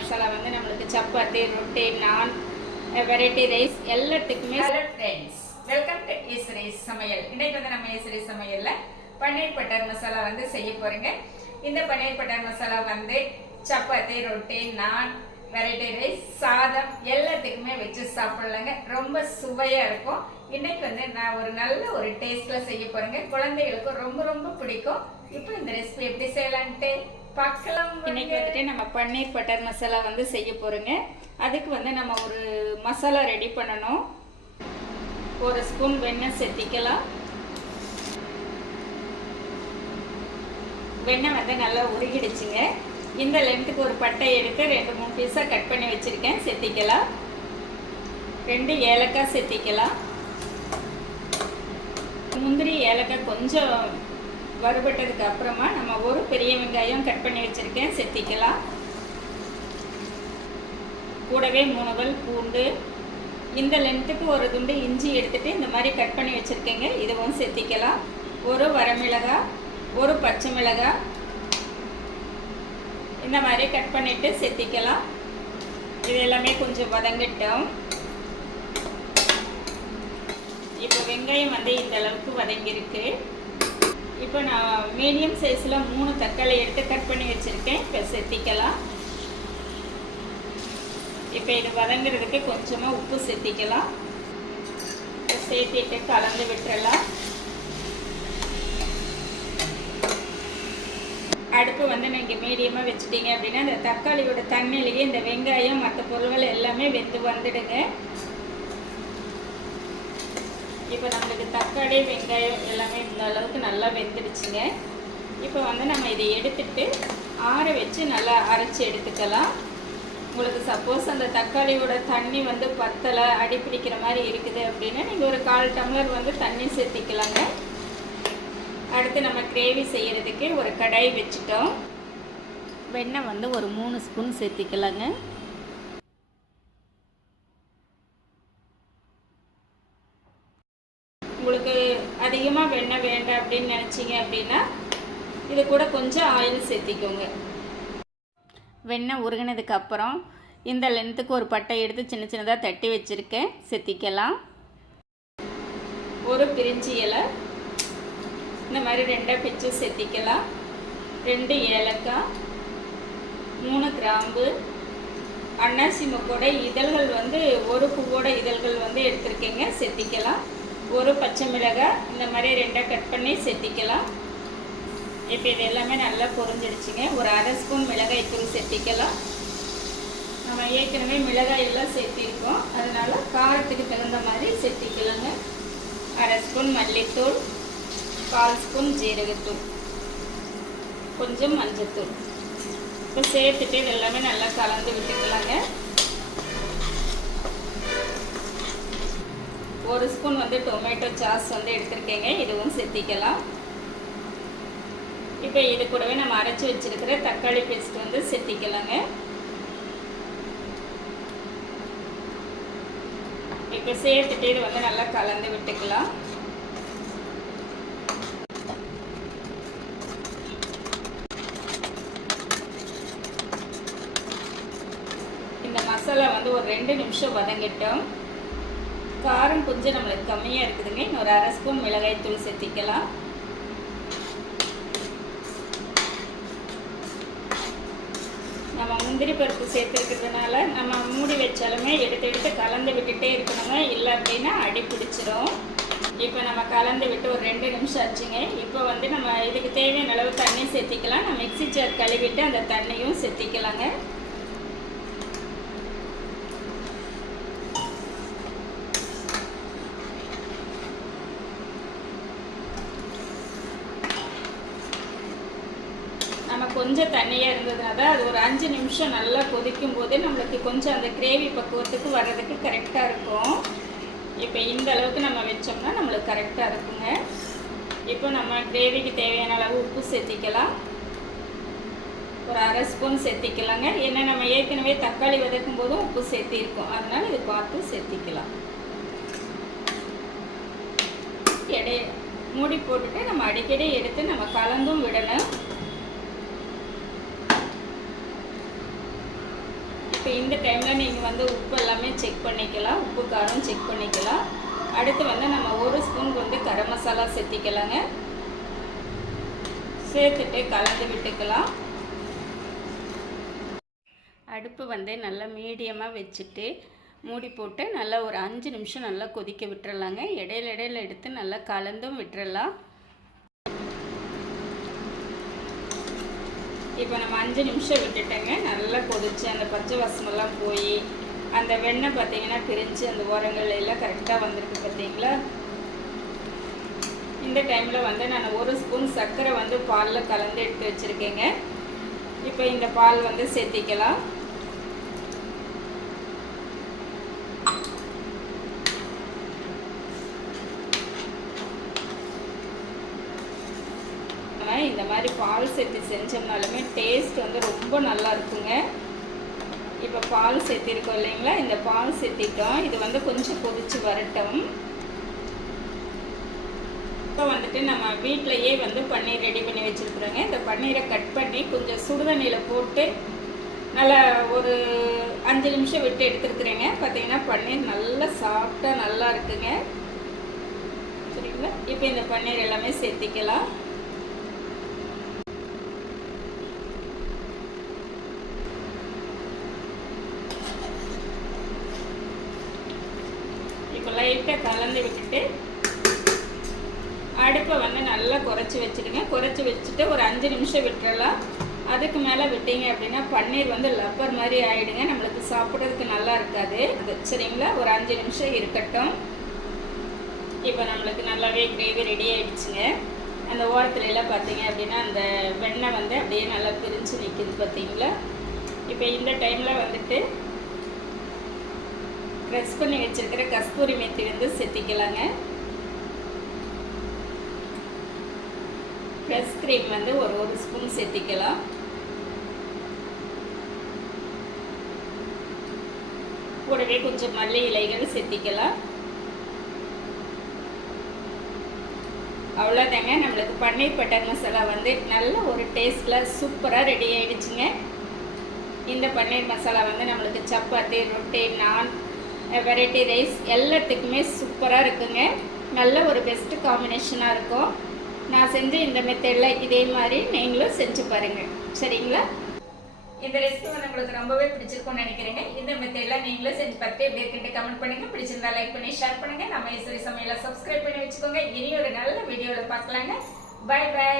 மசாலா வந்து நம்மளுக்கு சப்பாத்தி, ரொட்டி, நான், வெரைட்டி ரைஸ் எல்லாத்துக்குமே. Hello friends, welcome to Eswari சமையல். இன்னைக்கு வந்து நம்ம ஈஸ்வரி சமையல்ல பன்னீர் பட்டர் மசாலா வந்து செய்ய போறீங்க. இந்த பன்னீர் பட்டர் மசாலா வந்து சப்பாத்தி, ரொட்டி, நான், வெரைட்டி ரைஸ், சாதம் எல்லாத்துக்குமே வச்சு சாப்பிடலாங்க. ரொம்ப சுவையா இருக்கும். இன்னைக்கு வந்து நான் ஒரு நல்ல ஒரு டேஸ்ட்ல செய்ய போறேங்க. குழந்தைகளுக்கு ரொம்ப ரொம்ப பிடிக்கும். இப்போ இந்த ரெசிபி எப்படி செய்யலான்ட்டு பார்க்கலாம். இன்னைக்கு வந்துட்டு நம்ம பன்னீர் பட்டர் மசாலா வந்து செய்ய போறோங்க. அதுக்கு வந்து நம்ம ஒரு மசாலா ரெடி பண்ணணும். ஒரு ஸ்பூன் வெண்ணெய் சேர்த்திக்கலாம். வெண்ணெய் வந்து நல்லா உருகிடுச்சுங்க. இந்த லென்த்துக்கு ஒரு பட்டை எடுத்து 2-3 பீஸாக கட் பண்ணி வச்சுருக்கேன், சேர்த்திக்கலாம். 2 ஏலக்காய் சேர்த்திக்கலாம். முந்திரி ஏலக்காய் கொஞ்சம் வறுபட்டதுக்கு அப்புறமா நம்ம ஒரு பெரிய வெங்காயம் கட் பண்ணி வச்சுருக்கேன், சேர்த்திக்கலாம். கூடவே 3 பல் பூண்டு, இந்த லென்த்துக்கு ஒரு துண்டு இஞ்சி எடுத்துகிட்டு இந்த மாதிரி கட் பண்ணி வச்சுருக்கேங்க, இதுவும் சேர்த்திக்கலாம். ஒரு வரமிளகாய், ஒரு பச்சை மிளகாய் இந்த மாதிரி கட் பண்ணிவிட்டு சேர்த்திக்கலாம். இது எல்லாமே கொஞ்சம் வதங்கட்டும். இப்போ வெங்காயம் வந்து இந்த அளவுக்கு வதங்கியிருக்கு. இப்போ நான் மீடியம் சைஸில் 3 தக்காளி எடுத்து கட் பண்ணி வச்சுருக்கேன், இப்போ சேர்த்திக்கலாம். இப்போ இது வதங்கிறதுக்கு கொஞ்சமாக உப்பு சேர்த்திக்கலாம். சேர்த்திட்டு கலந்து விட்டுறலாம். அடுப்பு வந்து நீங்கள் மீடியமாக வச்சுட்டீங்க அப்படின்னா இந்த தக்காளியோட தண்ணியிலேயே இந்த வெங்காயம் மற்ற பொருள்கள் எல்லாமே வெந்து வந்துடுங்க. இப்போ நம்மளுக்கு தக்காளி, வெங்காயம் எல்லாமே இந்த அளவுக்கு நல்லா வெந்துடுச்சுங்க. இப்போ வந்து நம்ம இதை எடுத்துட்டு ஆற வச்சு நல்லா அரைச்சி எடுத்துக்கலாம். உங்களுக்கு சப்போஸ் அந்த தக்காளியோட தண்ணி வந்து பத்தலை, அடிப்பிடிக்கிற மாதிரி இருக்குது அப்படின்னா நீங்கள் ஒரு 1/4 டம்ளர் வந்து தண்ணி சேர்த்திக்கலாங்க. அடுத்து நம்ம கிரேவி செய்கிறதுக்கு ஒரு கடாய் வச்சுட்டோம். வெண்ணெய் வந்து ஒரு 3 ஸ்பூன் சேர்த்திக்கலாங்க. உங்களுக்கு அதிகமாக வெண்ணெய் வேண்டாம் அப்படின்னு நினச்சிங்க அப்படின்னா இது கூட கொஞ்சம் ஆயில் சேர்த்திக்கோங்க. வெண்ணெய் உருகினதுக்கு அப்புறம் இந்த லென்த்துக்கு ஒரு பட்டை எடுத்து சின்ன சின்னதாக தட்டி வச்சுருக்கேன், சேர்த்திக்கலாம். ஒரு பிரிஞ்சி இலை இந்த மாதிரி 2 பிச்சு சேர்த்திக்கலாம். 2 ஏலக்காய், 3 கிராம்பு, அன்னாசி மொக்கோட இதழ்கள் வந்து ஒரு பூவோட இதழ்கள் வந்து எடுத்துருக்கேங்க, சேர்த்திக்கலாம். ஒரு பச்சை மிளகாய் இந்த மாதிரி 2 கட் பண்ணி சேர்த்திக்கலாம். இப்போ இது எல்லாமே நல்லா பொரிஞ்சிடுச்சுங்க. ஒரு 1/2 ஸ்பூன் மிளகாய் தூள் சேர்த்திக்கலாம். நம்ம ஏற்கனவே மிளகாய் எல்லாம் சேர்த்திருக்கோம், அதனால காரத்துக்கு தகுந்த மாதிரி சேர்த்திக்கலாங்க. 1/2 ஸ்பூன் மல்லித்தூள், 1/4 ஸ்பூன் ஜீரகத்தூள், கொஞ்சம் மஞ்சத்தூள். இப்போ சேர்த்துட்டு இது எல்லாமே நல்லா கலந்து விட்டுக்கலாங்க. 1 ஸ்பூன் வந்து டொமேட்டோ சாஸ் வந்து எடுத்துருக்கேங்க, இதுவும் சேர்த்திக்கலாம். இப்போ இது கூடவே நம்ம அரைச்சி வச்சிருக்கிற தக்காளி பேஸ்ட் வந்து சேர்த்திக்கலாங்க. இப்போ சேர்த்துட்டு இது வந்து நல்லா கலந்து விட்டுக்கலாம். இந்த மசாலா வந்து ஒரு 2 நிமிஷம் வதங்கிட்டோம். காரம் கொஞ்சம் நம்மளுக்கு கம்மியாக இருக்குதுங்க. இன்னொரு 1/2 ஸ்பூன் மிளகாய் தூள் சேர்த்திக்கலாம். நம்ம முந்திரி பருப்பு சேர்த்துருக்கிறதுனால நம்ம மூடி வச்சாலுமே எடுத்து கலந்து விட்டுட்டே இருக்கணுங்க, இல்லை அப்படின்னா அடி பிடிச்சிடும். இப்போ நம்ம கலந்து விட்டு ஒரு 2 நிமிஷம் ஆச்சுங்க. இப்போ வந்து நம்ம இதுக்கு தேவையான அளவு தண்ணி சேர்த்திக்கலாம். நம்ம மிக்ஸி ஜார் கழுவிட்டு அந்த தண்ணியும் சேர்த்திக்கலாங்க. நம்ம கொஞ்சம் தண்ணியாக இருந்ததுனால தான் அது ஒரு 5 நிமிஷம் நல்லா கொதிக்கும் போதே நம்மளுக்கு கொஞ்சம் அந்த கிரேவி பக்குவத்துக்கு வர்றதுக்கு கரெக்டாக இருக்கும். இப்போ இந்த அளவுக்கு நம்ம வச்சோம்னா நம்மளுக்கு கரெக்டாக இருக்குங்க. இப்போ நம்ம கிரேவிக்கு தேவையான அளவு உப்பு சேர்த்திக்கலாம். ஒரு 1/2 ஸ்பூன் சேர்த்திக்கலாங்க. ஏன்னா நம்ம ஏற்கனவே தக்காளி வதக்கும் போதும் உப்பு சேர்த்திருக்கோம், அதனால் இது பார்த்து சேர்த்திக்கலாம். மூடி போட்டுட்டு நம்ம அடிக்கடி எடுத்து நம்ம கலந்தும் விடணும். இப்போ இந்த டைமில் நீங்கள் வந்து உப்பு எல்லாமே செக் பண்ணிக்கலாம், உப்பு காரம் செக் பண்ணிக்கலாம். அடுத்து வந்து நம்ம 1 ஸ்பூன் வந்து கரம் மசாலா சேர்த்திக்கலாங்க. சேர்த்துட்டு கலந்து விட்டுக்கலாம். அடுப்பு வந்து நல்லா மீடியமாக வச்சுட்டு மூடி போட்டு நல்லா ஒரு 5 நிமிஷம் நல்லா கொதிக்க விட்டுறலாங்க. இடையில எடுத்து நல்லா கலந்தும் விட்டுறலாம். இப்போ நம்ம 5 நிமிஷம் விட்டுட்டேங்க. நல்லா கொதிச்சு அந்த பச்சை வாசமெல்லாம் போய் அந்த வெண்ணெய் பார்த்தீங்கன்னா பிரிஞ்சு அந்த ஓரங்கள் எல்லாம் கரெக்டாக வந்திருக்கு பார்த்தீங்களா. இந்த டைமில் வந்து நான் 1 ஸ்பூன் சர்க்கரை வந்து பாலில் கலந்து எடுத்து வச்சுருக்கேங்க. இப்போ இந்த பால் வந்து சேர்த்திக்கலாம். இந்த மாதிரி பால் சேர்த்து செஞ்சோம்னாலுமே டேஸ்ட் வந்து ரொம்ப நல்லா இருக்குங்க. இப்போ பால் சேர்த்திருக்கோம் இல்லைங்களா, இந்த பால் சேர்த்திட்டோம். இது வந்து கொஞ்சம் கொதிச்சு வரட்டும். இப்போ வந்துட்டு நம்ம வீட்டிலையே வந்து பன்னீர் ரெடி பண்ணி வச்சுருக்குறோங்க. இந்த பன்னீரை கட் பண்ணி கொஞ்சம் சுடுதண்ணியில் போட்டு நல்லா ஒரு 5 நிமிஷம் விட்டு எடுத்துருக்குறேங்க. பார்த்தீங்கன்னா பன்னீர் நல்லா சாஃப்டாக நல்லா இருக்குங்க. சரிங்களா, இப்போ இந்த பன்னீர் எல்லாமே சேர்த்திக்கலாம். இப்போ லைட்டாக கலந்து விட்டுட்டு அடுப்பை வந்து நல்லா குறைச்சி வச்சுடுங்க. குறைச்சி வச்சுட்டு ஒரு 5 நிமிஷம் விட்டுறலாம். அதுக்கு மேலே விட்டீங்க அப்படின்னா பன்னீர் வந்து லப்பர் மாதிரி ஆகிடுங்க, நம்மளுக்கு சாப்பிட்றதுக்கு நல்லா இருக்காது. சரிங்களா, ஒரு 5 நிமிஷம் இருக்கட்டும். இப்போ நம்மளுக்கு நல்லாவே கிரேவி ரெடி ஆகிடுச்சுங்க. அந்த ஓரத்துல எல்லாம் பார்த்தீங்க அப்படின்னா அந்த வெண்ணெய் வந்து அப்படியே நல்லா பிரிஞ்சு நிற்கிது பார்த்தீங்களா. இப்போ இந்த டைமில் வந்துட்டு ப்ரெஸ் பண்ணி வச்சுருக்கிற கஸ்தூரி மேத்தி வந்து சேர்த்திக்கலாங்க. ஃப்ரெஷ் க்ரீம் வந்து ஒரு ஸ்பூன் சேர்த்திக்கலாம். கூடவே கொஞ்சம் மல்லி இலைகள் சேர்த்திக்கலாம். அவ்வளோதாங்க, நம்மளுக்கு பன்னீர் பட்டர் மசாலா வந்து நல்ல ஒரு டேஸ்ட்டில் சூப்பராக ரெடி ஆகிடுச்சுங்க. இந்த பன்னீர் மசாலா வந்து நம்மளுக்கு சப்பாத்தி, ரொட்டி, நான், வெரைட்டி ரைஸ் எல்லாத்துக்குமே சூப்பராக இருக்குங்க. நல்ல ஒரு பெஸ்ட்டு காம்பினேஷனாக இருக்கும். நான் செஞ்ச இந்த மெத்தடில் இதே மாதிரி நீங்களும் செஞ்சு பாருங்கள். சரிங்களா, இந்த ரெசிபி வந்து உங்களுக்கு ரொம்பவே பிடிச்சிருக்கும்னு நினைக்கிறேங்க. இந்த மெத்தடில் நீங்களும் செஞ்சு பார்த்து எப்படி இருக்குன்னு கமெண்ட் பண்ணுங்கள். பிடிச்சிருந்தா லைக் பண்ணி ஷேர் பண்ணுங்கள். நம்ம ஈஸ்வரி சமையலை சப்ஸ்கிரைப் பண்ணி வச்சுக்கோங்க. இனி ஒரு நல்ல வீடியோவில் பார்க்கலாங்க. Bye by.